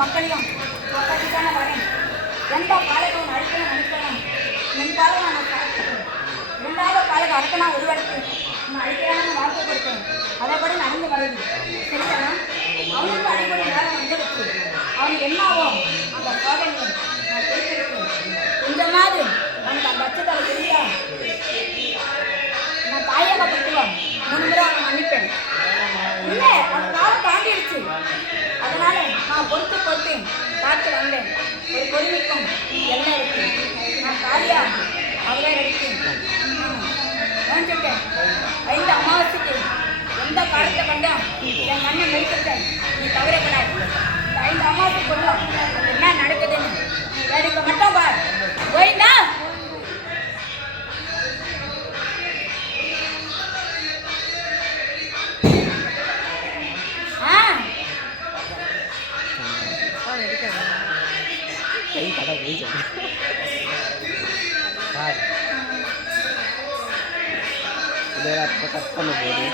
மக்களையும் காப்பாற்றித்தானே வரேன். எந்த பாலகம் அழிக்கணும் நினைக்கணும் என் பாலகம் நான் காத்துக்கிறேன். 2வது பாலகம் அடக்கனா உருவெடுத்து நான் அழிக்கிறான்னு வார்த்தை கொடுத்தேன். அதைப்படி நடந்து வருது சரிதானா? அவனுக்கு அடிப்படை நேரம் வந்துடுச்சு. அவனுக்கு என்னாவோ அந்த சோதனையை நான் தெரிஞ்சிருக்கேன். இந்த மாதிரி அவனுக்கு அந்த அச்சத்தை தெரியா நான் தாயகப்பட்டுவேன். 3 முறை அவனை மன்னிப்பேன். இல்லை அவன் காலம் தாண்டிடுச்சு. அதனால நான் பொறுத்து பொறுத்தேன் காத்து வந்தேன். ஒரு பொறுமைக்கும் எல்லாம் இருக்கு. நான் காலியா அவரே எடுத்தேன் நினைச்சிட்டேன். 5 அமாவாசைக்கு எந்த காலத்தை கண்டா என் மண்ணை முடிக்கிட்டேன். நீ தவறக்கூடாது. இந்த 5 அமாவாசைக்குள்ள என்ன நடக்குதுன்னு நீ வேடிக்கை மட்டும் பார். போயிட்டா कट பண்ண போகுது.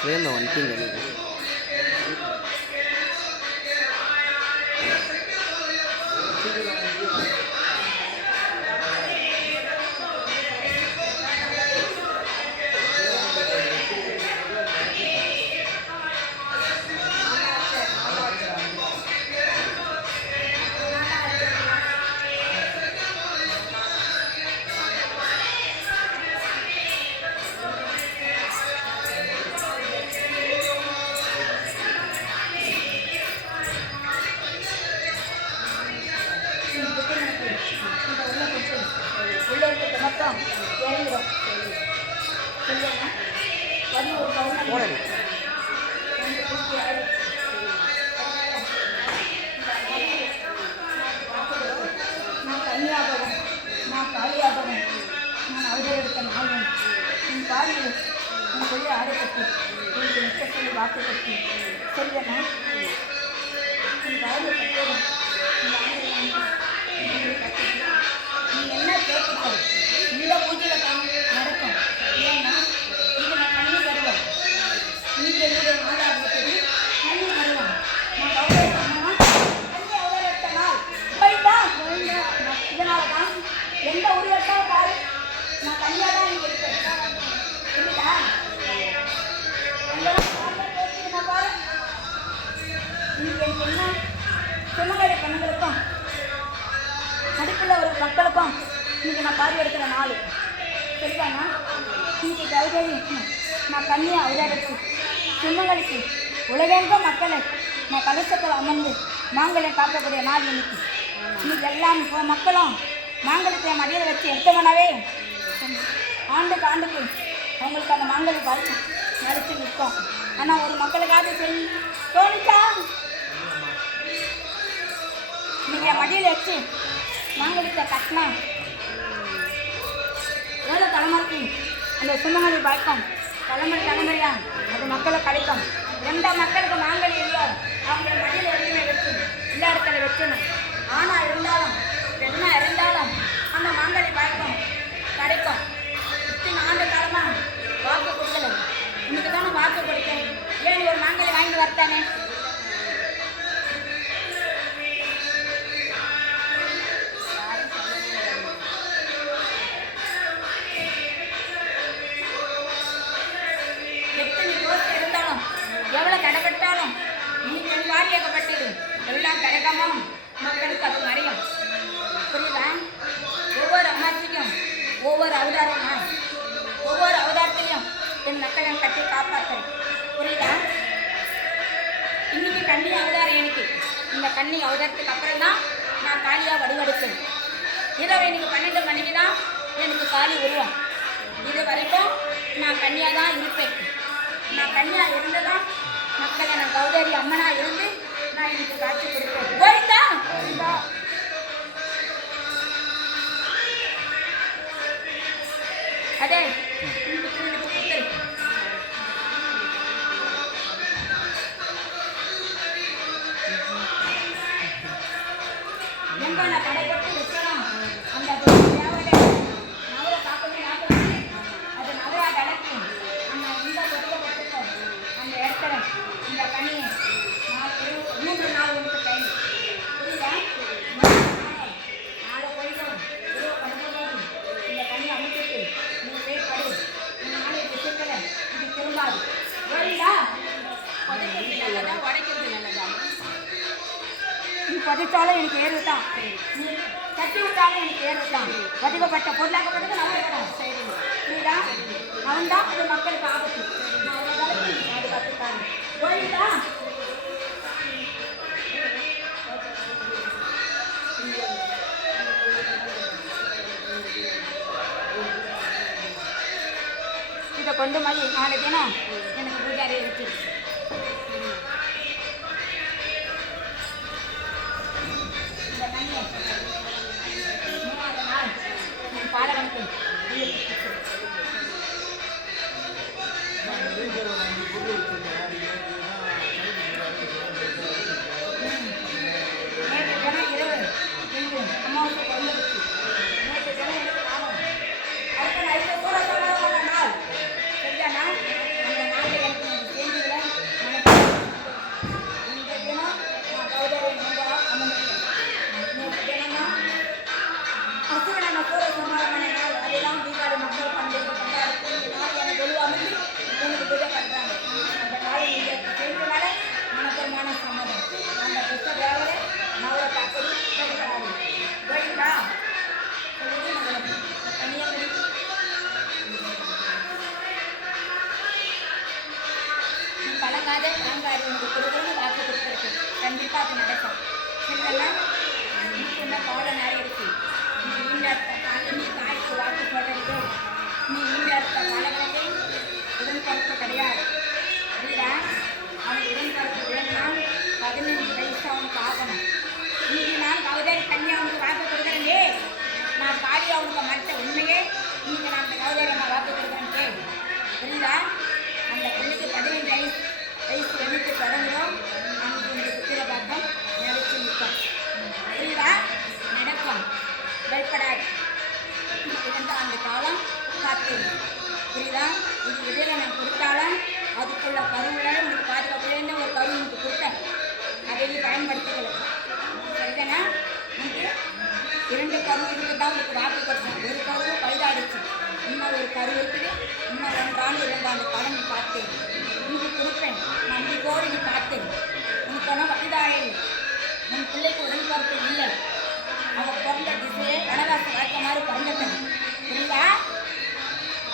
फ्रेम में वन थिंग है நீ சொல்லி ஆடை கட்டி எனக்கு நிற்க சொல்லி வாக்கு கட்டி சரிதானே நீ வயது கட்டணும் நீ என்ன கேட்குறோ இந்த பூஜையில் தான் நடக்கும் ஏன்னா இது நான் கண்ணி தருவேன் இன்னைக்கு என்னுடைய மாதாபுரத்துக்கு கண்ணி தருவேன் நான் கௌரவ சொன்னா கண்ணி அவ்வளோ எடுத்த நாள் போயிட்டா இதனால தான் எந்த உருவத்தா பாரு நான் கண்ணியாக தான் இங்கே இருப்பேன் புரியுதா நான் பாரு இன்னைக்கு எனக்கு என்ன சுமங்கலி பெண்களுக்கும் நடிப்பில் ஒரு மக்களுக்கும் இன்னைக்கு நான் பார்வை எடுக்கிற நாள் சரிதானா இன்னைக்கு கவிதை நான் கண்ணியை அவதாரத்து சுமங்கலிக்கு உலகெங்கும் மக்களை நான் கலசத்தில் அமர்ந்து மாங்கல்யம் காக்கக்கூடிய நாள் இன்னைக்கு எல்லாம் இப்போ மக்களும் மாங்கல்யத்தை மடியில் வச்சு எடுத்தவனாவே ஆண்டுக்கு ஆண்டுக்கு அவங்களுக்கு அந்த மாங்கல்ய பார்த்து நடிச்சு நிற்கும் ஆனால் ஒரு மக்களுக்காக சரி தோணிச்சா இன்னைக்கு என் மடியில் வச்சு மாங்கல்யத்தை கட்டினா எவ்வளோ தலைமுறைக்கு அந்த சுமங்கலி பழக்கம் தலைமுறையா அது மக்களுக்கு கிடைக்கும் எந்த மக்களுக்கு மாங்கல்யம் இல்லையோ அவங்க மடியில் எதுவுமே வச்சு எல்லா இடத்துல வச்சணும் ஆனால் இருந்தாலும் பெண்ணா இருந்தாலும் அந்த மாங்கல்ய பழக்கம் கிடைக்கும் இத்தனை ஆண்டு காலமாக வாக்கு கொடுக்கல இன்னைக்கு தானே வாக்கு கொடுத்தேன் ஏன் ஒரு மாங்கல்யம் வாங்கி வரத்தானே எவ்வளோ தடைப்பட்டாலும் நீ என் வாரியாக்கப்பட்டது எல்லாம் கிடைக்காம மக்களுக்கு அது மறையும் புரியுதா ஒவ்வொரு அம்மாச்சிக்கும் ஒவ்வொரு அவதாரமா ஒவ்வொரு அவதாரத்திலையும் என் மக்களை கட்டி காப்பாற்றுறேன் புரியுதா இன்னைக்கு கண்ணி அவதாரம் எனக்கு இந்த கண்ணி அவதாரத்துக்கு அப்புறம் தான் நான் காளியாக வடிவெடுப்பேன் இரவு இன்னைக்கு 12 மணிக்கு தான் எனக்கு காளி உருவம் இது வரைக்கும் நான் கன்னியாக தான் இருப்பேன் நான் கன்னியாக இருந்ததான் மக்களை நான் கௌதாரி அம்மனா இருந்து நான் எனக்கு காட்சி கொடுப்பேன் போயிட்டா அதே எங்க நான் கடைப்பட்டு வைக்கணும் அந்த தேவையில்லை நவரை காக்கணும் அது நவரா கலக்கி அந்த இந்த பொருளை வச்சுக்கோம் அந்த இடத்துல இந்த கனியை நான் 3 நாள் உங்களுக்கு டைம் புரியுதா நாளை போயிடும் பண்ணும்போது இந்த கனியை அமைச்சிட்டு நீங்கள் போய் படு இந்த நாளைக்கு விஷயத்தில் இது திரும்பாது புரியுதா உடைக்கிறது நல்லதா உடைக்கிறது நல்லதா நீ பதிச்சாலும் எனக்கு ஏறு தான் நீ கட்டி விட்டாலும் எனக்கு ஏறு தான் பதிக்கப்பட்ட பொருளாக்கப்பட்டது நல்லா இருக்கணும் சரி புரியுதா அவன் தான் அது மக்களுக்கு ஆபத்து நான் அது கற்றுக்காரு புரியுதா இதை கொண்டு மாதிரி நாளை தினம் எனக்கு பூஜாரி இருக்கு இந்த தண்ணியை 3வது நாள் நான் பாலகனுக்கு நேற்று தினம் இரவு எங்கள் அம்மாவுக்கு பிறந்துருச்சு நேற்று தினம் எனக்கு காணும் அடுத்த நைட்டு கூட சொல்ல நாள் சரியானா அந்த நாளில் எனக்கு செஞ்சுக்கல இந்த தினம் நான் கௌதாரி நம்ப அமர்ந்திருக்கேன் நேற்று தினம்தான் அசுரன கூட சுமாரமான நாள் அதெல்லாம் தீபாவளி மக்கள் பண்டிகை கொண்டாடி நாள் எனக்கு வெளியாமந்து எனக்கு பூஜை பண்ணுறாங்க அந்த நாள் நீங்கள் செஞ்சனால மனப்பெருமான சம்மதம் அந்த புத்தகங்களை நவரை காப்பது படிக்கிறாரு புரியுதா சொல்லுது நம்மளுக்கு தனியாக நீ கலங்காத கலங்காது உனக்கு கொடுக்கணும்னு வாக்கு கொடுத்துருக்கு கண்டிப்பாக அது நடக்கும் சரிங்களா இன்னைக்கு என்ன கவலை நிறைய இருக்கு நீ ஈண்ட நீ தாய்க்கு வாக்கு சொல்றதுக்கு நீ ஈண்ட காலகட்டத்தை உடன்கருப்பு கிடையாது புரியுதா அவனுக்கு உடன்கருப்பு வேணும்னா 15 வயசு அவனுக்கு ஆகணும் இன்னைக்கு நான் கௌதாரி கன்னியா அவனுக்கு வாக்கு கொடுக்குறேனே நான் காளி அவனுக்கு மற்ற உண்மையே இன்னைக்கு நான் அந்த கௌதாரி நான் வாக்கு கொடுக்குறேன் புரியுதா தொடங்குறோம். அன்னைக்கு இந்த சுத்திர பார்த்தோம் நினைச்சு நிற்கும். புரியுதா? நடக்கும். பயப்படாது. 2 ஆண்டு காலம் காத்து. புரியுதா? இது இடையில நான் கொடுத்தாலும் அதுக்குள்ள கருவுல உனக்கு பாதுகாப்புலேருந்து ஒரு கரு உனக்கு கொடுத்தேன். அதை நீ பயன்படுத்திக்கல. சரிதானா? உனக்கு 2 கரு இருக்குது தான் உனக்கு வாக்கு கொடுத்தேன். ஒரு கரு பழுதாடிச்சு. இன்னும் ஒரு கரு இருக்குது. இன்னும் 2 ஆண்டு 2 ஆண்டு காலம் நீ காத்து. உனக்கு கொடுப்பேன். நம்பிக்கோடு நீ காத்து. உனக்கு ஒன்றும் வயதாயில் உன் பிள்ளைக்கு உடன்பார்ப்பு இல்லை. அவள் பிறந்த திசையே வனவாச வாழ்க்கை மாதிரி பிறந்தவன். புரியுதா?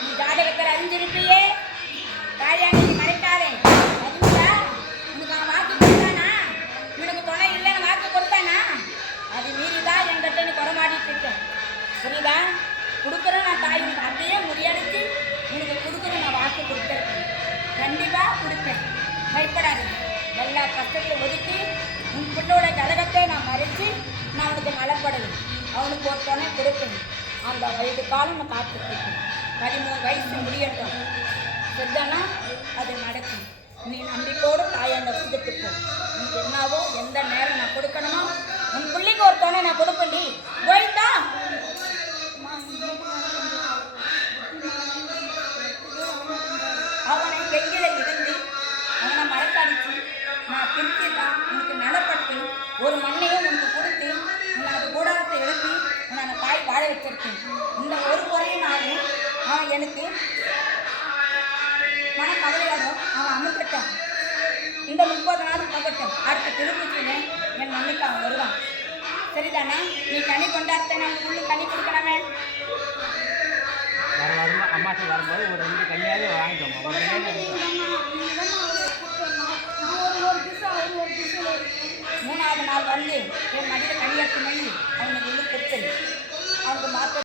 நீ ஜாதகத்தில் அறிஞ்சிருப்பியே. தாயாண்டி நீ மறைக்காதே. அதுங்களா உனக்கு அவன் வாக்கு கொடுத்தானா? இவனுக்கு துணை இல்லைன்னு வாக்கு கொடுத்தானா? அது மீறிதான் என்கிட்ட நீ குறமாடிட்டு இருக்க. புரியுதா? கொடுக்குறேன் நான் தாய் உனக்கு அப்படியே முறியடிச்சு உனக்கு கொடுக்குறேன் நான் வாக்கு கொடுத்துருக்கேன். கண்டிப்பாக கொடுப்பேன். பயப்படாது. எல்லா கஷ்டத்தையும் ஒதுக்கி உன் பிள்ளோட ஜலகத்தை நான் மறைச்சி நான் அவனுக்கு நலப்படுவேன். அவனுக்கு ஒரு துணை கொடுப்பேன். அந்த வயது காலம் நான் காத்துட்ருக்கேன். 13 வயசு முடியட்டும். சரிதானா? அது நடக்கும். நீ நம்பிக்கையோடு தாயாண்ட கொடுத்துட்டு போ. உனக்கு என்னவோ எந்த நேரம் நான் கொடுக்கணுமோ உன் பிள்ளைக்கு ஒரு துணை நான் கொடுப்பேன். நீ போயிட்டா அவனை எங்கில இருந்து அவனை மறக்கடிச்சு நான் பிரிச்சுதான் உனக்கு நலப்பட்டு ஒரு மண்ணையும் உனக்கு கொடுத்து உன்னை அது கூடாரத்தை எழுப்பி உன்னை அந்த தாய் வாழ வச்சிருக்கேன். இந்த ஒரு குறையும் நான் அவன் எனக்கு மனக்கவலையோடும் அவன் அமுக்கட்டும். இந்த 30 நாள் போகட்டும். அடுத்த திருப்பூச்சிலே என் மண்ணுக்கு அவன் வருவான். சரிதானே? நீ கனி கொண்டாடுத்த நான் உள்ளு கனி கொடுக்கணுமே. அம்மாச்சி வரும்போது ஒரு 2 கன்னியாவே வாங்கிட்டோம். மூணாவது நாள் வந்து என் மடியில் கனி எடுத்து